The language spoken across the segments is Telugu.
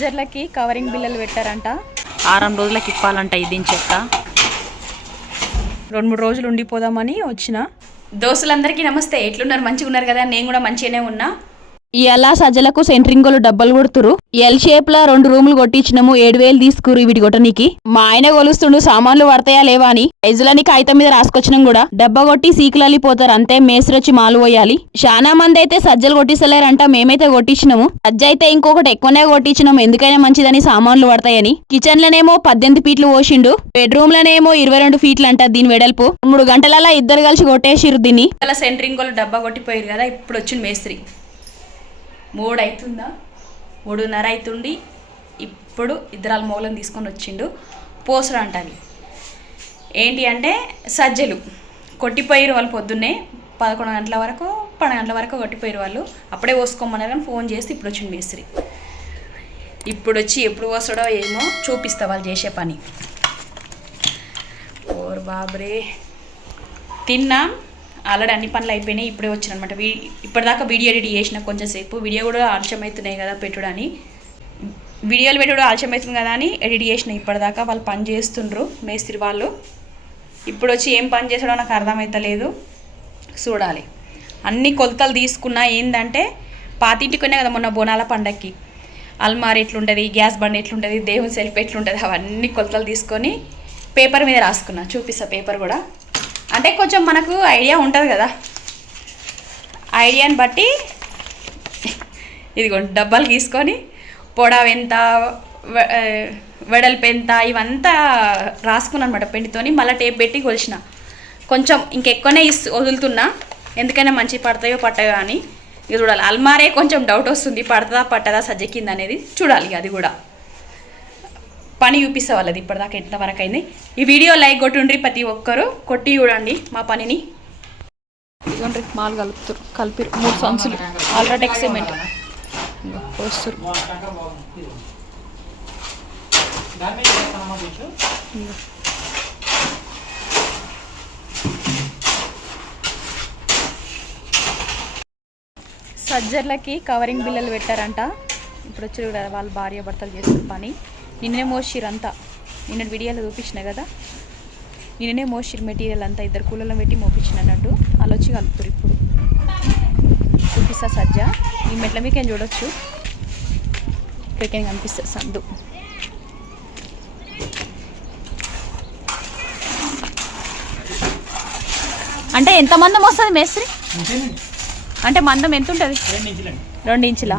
జర్లకి కవరింగ్ బిల్లలు పెట్టారంట. వారం రోజులకి ఇప్పాలంట ఇది చెక్క రెండు మూడు రోజులు ఉండిపోదామని వచ్చిన. దోస్తులందరికీ నమస్తే. ఎట్లున్నారు? మంచిగా ఉన్నారు కదా? నేను కూడా మంచిగానే ఉన్నా. ఇలా సజ్జలకు సెంట్రింగులు డబ్బలు కొడుతురు? ఎల్ షేప్ లా రెండు రూములు కొట్టించినాము ఏడు వేలు తీసుకురు వీటి కొట్టనికి మా ఆయన కొలుస్తుండు సామాన్లు పడతాయా లేవా అని. ఐజులని కాగితం మీద రాసుకొచ్చినాం కూడా. డబ్బా కొట్టి సీకులల్లిపోతారు అంతే మేసరొచ్చి మాలు పోయాలి. చాలా మంది అయితే సజ్జలు కొట్టిస్తలేరంట మేమైతే కొట్టించినాము. సజ్జ అయితే ఇంకొకటి ఎక్కువనే కొట్టించినాము ఎందుకైనా మంచిదని సామాన్లు పడతాయని. కిచెన్ లోనేమో పద్దెనిమిది ఫీట్లు పోసిండు బెడ్రూమ్ లోనేమో ఇరవై రెండు ఫీట్లు అంట దీని వెడల్పు. మూడు గంటలలా ఇద్దరు కలిసి కొట్టేసిరు దీన్ని. అలా సెంట్రింగ్ డబ్బా కొట్టిపోయారు కదా ఇప్పుడు వచ్చింది మేస్త్రి. మూడు అవుతుందా మూడున్నర అవుతుండి ఇప్పుడు ఇద్దరాల మూలం తీసుకొని వచ్చిండు. పోసరు అంటారు ఏంటి అంటే సజ్జలు. కొట్టిపోయారు వాళ్ళు పొద్దున్నే పదకొండు గంటల వరకు పన్నెండు గంటల వరకు కొట్టిపోయారు వాళ్ళు. అప్పుడే పోసుకోమన్నారు కానీ ఫోన్ చేసి ఇప్పుడు వచ్చింది మేస్త్రి. ఇప్పుడు వచ్చి ఎప్పుడు పోస్తాడో ఏమో చూపిస్తా వాళ్ళు చేసే పని. ఓర్ బాబ్రే. తిన్నాం. ఆల్రెడీ అన్ని పనులు అయిపోయినాయి ఇప్పుడే వచ్చిన అనమాట ఇప్పటిదాకా వీడియో ఎడిట్ చేసిన కొంచెం సేపు. వీడియో కూడా ఆలస్యం అవుతున్నాయి కదా పెట్టుడని. వీడియోలు పెట్టుడు ఆలస్యం అవుతుంది కదా అని ఎడిట్ చేసిన ఇప్పటిదాకా. వాళ్ళు పని చేస్తుండ్రు మేస్త్రి వాళ్ళు. ఇప్పుడు వచ్చి ఏం పని చేసాడో నాకు అర్థమవుతలేదు చూడాలి. అన్ని కొలతలు తీసుకున్నా ఏంటంటే పాతింటికొనే కదా మొన్న బోనాల పండక్కి. అల్మార్ ఎట్లుంటుంది గ్యాస్ బండ్ ఎట్లుంటుంది దేవుని సెల్ఫ్ ఎట్లుంటుంది అవన్నీ కొలతలు తీసుకొని పేపర్ మీద రాసుకున్నా. చూపిస్తా పేపర్ కూడా. అంటే కొంచెం మనకు ఐడియా ఉంటుంది కదా. ఐడియాని బట్టి ఇదిగోండి డబ్బాలు తీసుకొని పొడవ ఎంత వెడల్పు ఎంత ఇవంతా రాసుకున్నాను అనమాట పెండితోని. మళ్ళీ టేప్ పెట్టి కొలిచిన. కొంచెం ఇంకెక్కువనే వదులుతున్నా. ఎందుకైనా మంచి పడతాయో పట్టయో అని. ఇది చూడాలి. అల్మారే కొంచెం డౌట్ వస్తుంది. పడతదా పట్టదా సజ్జ కింద అనేది చూడాలి అది కూడా. పని చూపిస్తా వాళ్ళది ఇప్పటిదాకా ఎంతవరకు అయింది. ఈ వీడియో లైక్ కొట్టుండ్రి ప్రతి ఒక్కరు. కొట్టి చూడండి మా పనిని. ఇదిగోండి మాలు కలుపుతారు కలిపి మూడు సంచులు. అల్ట్రాటెక్ సిమెంట్ పోస్తారు. సజ్జర్లకి కవరింగ్ బిల్లలు పెట్టారంట. ఇప్పుడు వచ్చి వాళ్ళ భార్య భర్తలు చేస్తారు పని. నిన్ననే మోసిరు అంతా నిన్న వీడియోలో చూపించిన కదా? నిన్ననే మోసిరు మెటీరియల్ అంతా ఇద్దరు కూలలో పెట్టి మోపించిన అన్నట్టు. వాళ్ళు వచ్చి కలుపుతారు ఇప్పుడు. చూపిస్తా సజ్జ. ఈ మెట్ల మీకేం చూడొచ్చు. ఇక్కడికేం కనిపిస్తుంది సందు. అంటే ఎంత మందం వస్తుంది మేస్త్రి? అంటే మందం ఎంత ఉంటుంది రెండు ఇంచుల?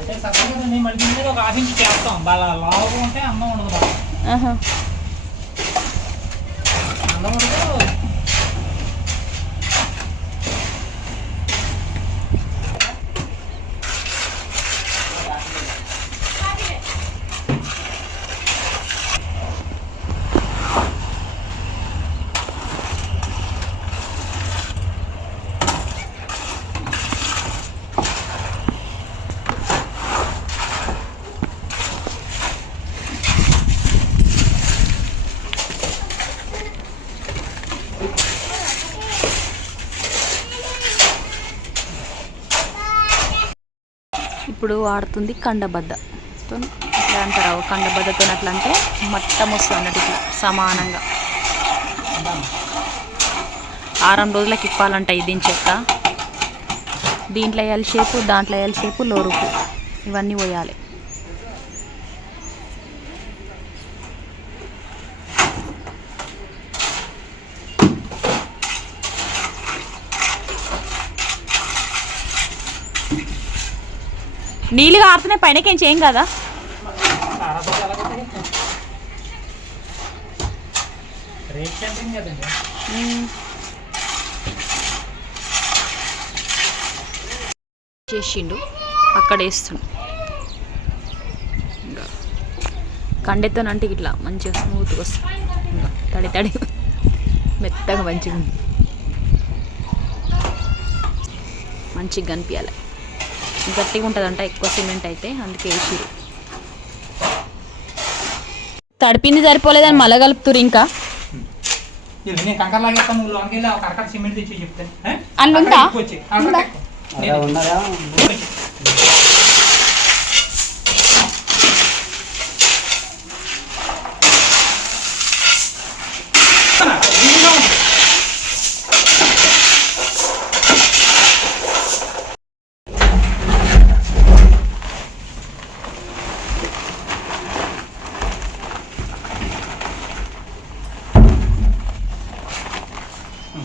అంటే సపరేట్గా మేము మళ్ళీ మీద ఒక హాఫ్ ఇంచ్ చేస్తాం. బాగా లావు ఉంటే అన్నం ఉండదు బాగా. అన్నం ఉండదు. ఇప్పుడు వాడుతుంది కండబద్ద. ఇట్లా అంటారు కండబద్దతో అట్లా అంటే మొత్తం వస్తుంది అన్నట్టు ఇట్లా సమానంగా. ఆరం రోజులకి ఇప్పాలంట ఇది చెక్క దీంట్లో ఎల్ షేపు దాంట్లో ఎల్ షేపు లోరుపు. ఇవన్నీ పోయాలి. నీళ్ళు కారుతున్నాయి పైనకేం చేయం కదా? చేసిండు అక్కడ వేస్తుండు. ఇంకా అంటే ఇట్లా మంచిగా స్మూత్గా వస్తుంది. తడి తడి మెత్తగా మంచిగా ఉంది. మంచిగా కనిపించాలి. గట్టిగా ఉంటుందంట ఎక్కువ సిమెంట్ అయితే అందుకే వేసిరు తడిపింది సరిపోలేదని మళ్ళా కలుపుతురు ఇంకా?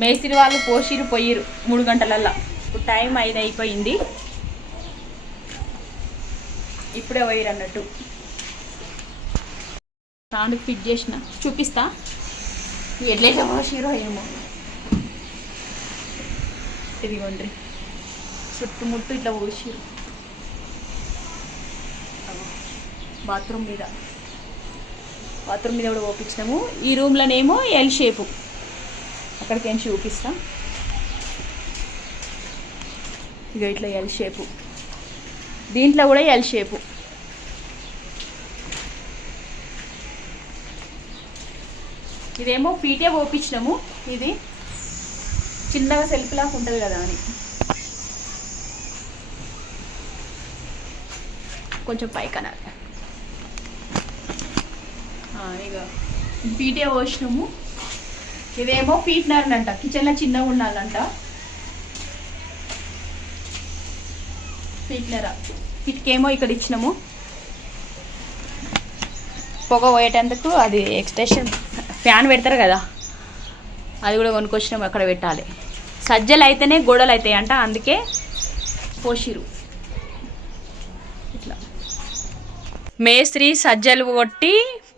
మేస్త్రి వాళ్ళు పోసిరు పోయిరు మూడు గంటలల్లా. ఇప్పుడు టైం ఐదు అయిపోయింది. ఇప్పుడే పోయిరు అన్నట్టు. రాండ్కి ఫిట్ చేసిన. చూపిస్తా. ఎట్లయితే పోసిరో ఏమో. ఇదిగోండ్రి. చుట్టుముట్టు ఇట్లా పోసిరు బాత్రూమ్ మీద. బాత్రూమ్ మీద కూడా పోపించినాము ఈ రూమ్లోనేమో ఎల్ షేపు అక్కడికి ఏం చూపిస్తాం. ఇక ఇట్లా ఎల్ షేపు దీంట్లో కూడా ఎల్ షేపు ఇదేమో పీటే పోపించినాము ఇది చిన్నగా సెల్ఫ్ లాగా ఉంటుంది కదా అని. కొంచెం పైకనాలి ఇక పీటే పోసినాము. ఇదేమో ఫీట్నర్ అంట కిచెన్లో చిన్నగా ఉండాలంట. ఫీట్నరా వీటికేమో ఇక్కడ ఇచ్చినాము. పొగ పోయేటందుకు అది ఎక్స్టెన్షన్ ఫ్యాన్ పెడతారు కదా. అది కూడా కొనుక్కొచ్చినాము అక్కడ పెట్టాలి. సజ్జలు అయితేనే గోడలు అవుతాయి అంట అందుకే పోషిరు ఇట్లా. మేస్త్రి సజ్జలు కొట్టి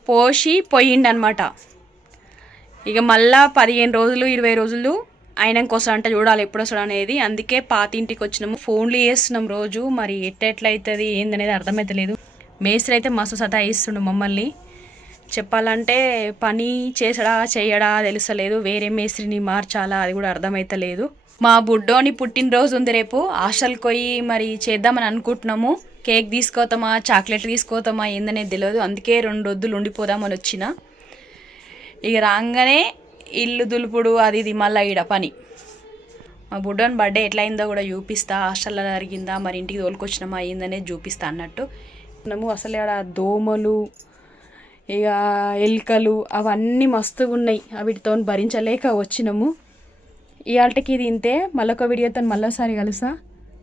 పోసి పోయిండనమాట. ఇక మళ్ళా పదిహేను రోజులు ఇరవై రోజులు అయినాక వస్తాడంట చూడాలి ఎప్పుడు వస్తాడు అనేది అందుకే పాత ఇంటికి వచ్చినాము. ఫోన్లు చేస్తున్నాం రోజు. మరి ఎట్టెట్లయితుంది ఏందనేది అర్థమవుతలేదు మేస్త్రి అయితే మస్తు సతాయిస్తుండు మమ్మల్ని. చెప్పాలంటే పని చేసడా చేయడా తెలుసలేదు వేరే మేస్త్రిని మార్చాలా అది కూడా అర్థమవుతలేదు మా బుడ్డోని పుట్టినరోజు ఉంది రేపు. హాస్టల్కి పోయి మరి చేద్దామని అనుకుంటున్నాము. కేక్ తీసుకోతామా చాక్లెట్ తీసుకోతామా ఏందనేది తెలియదు అందుకే రెండు వద్దులు ఉండిపోదామని వచ్చిన. ఇక రాగానే ఇల్లు దులుపుడు అది ఇది మళ్ళీ ఈడ పని. మా బుడ్డోని బర్త్డే ఎట్లా అయిందో కూడా చూపిస్తా హాస్టల్లో జరిగిందా మరి ఇంటికి తోలుకొచ్చినామా అయిందనేది చూపిస్తా అన్నట్టు. మనము అసలు ఆడ దోమలు ఇక ఎలుకలు అవన్నీ మస్తుగా ఉన్నాయి వీటితో భరించలేక వచ్చినాము. ఇవాళకి ఇది ఇంతే. మళ్ళొక వీడియోతో మళ్ళీసారి కలుసా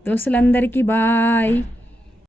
దోస్తులందరికీ బాయ్.